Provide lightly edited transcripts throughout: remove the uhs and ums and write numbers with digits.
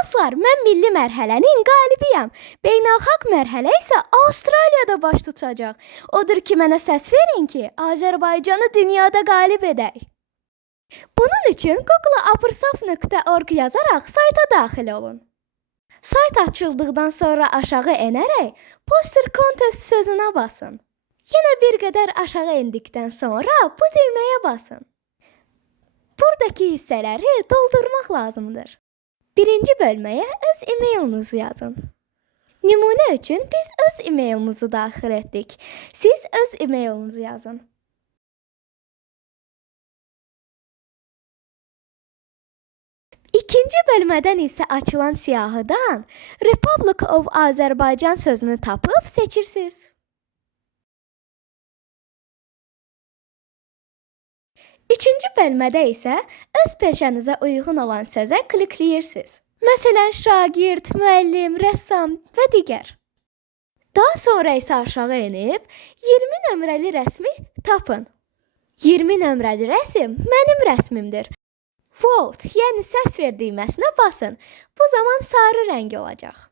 Dostlar, mən milli mərhələnin qalibiyəm. Beynəlxalq mərhələ isə Avstraliyada baş tutacaq. Odur ki, mənə səs verin ki, Azərbaycanı dünyada qalib edək. Bunun üçün Google-a apırsaf.org yazaraq sayta daxil olun. Sayt açıldıqdan sonra aşağı enərək Poster Contest sözünə basın. Yenə bir qədər aşağı endikdən sonra bu düyməyə basın. Buradakı hissələri doldurmaq lazımdır. Birinci bölməyə öz e-mailinizi yazın. Nümunə üçün biz öz e-mailimizi daxil etdik. Siz öz e-mailinizi yazın. İkinci bölmədən isə açılan siyahıdan Republic of Azərbaycan sözünü tapıb seçirsiniz. Üçüncü bölmədə isə öz peşənizə uyğun olan sözə klikləyirsiniz. Məsələn, şagird, müəllim, rəssam və digər. Daha sonra isə aşağı enib 20 nömrəli rəsmi tapın. 20 nömrəli rəsm mənim rəsmimdir. Vote, yəni səs ver düyməsinə basın. Bu zaman sarı rəng olacaq.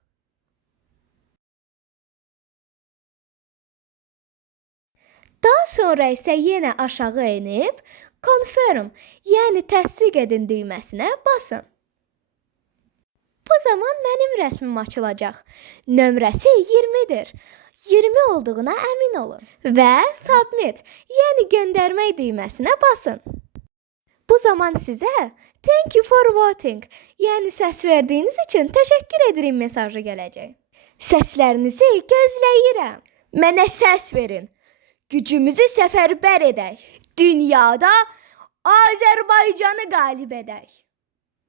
Daha sonra isə yenə aşağı enib Confirm, yəni təsdiq edin düyməsinə basın. Bu zaman mənim rəsmim açılacaq. Nömrəsi 20-dir. 20 olduğuna əmin olun. Və Submit, yəni göndərmək düyməsinə basın. Bu zaman sizə Thank you for voting, yəni səs verdiyiniz üçün təşəkkür edirəm mesajı gələcək. Səslərinizi gözləyirəm. Mənə səs verin. Gücümüzü səfərbər edək. Dünyada Azərbaycanı qalib edək.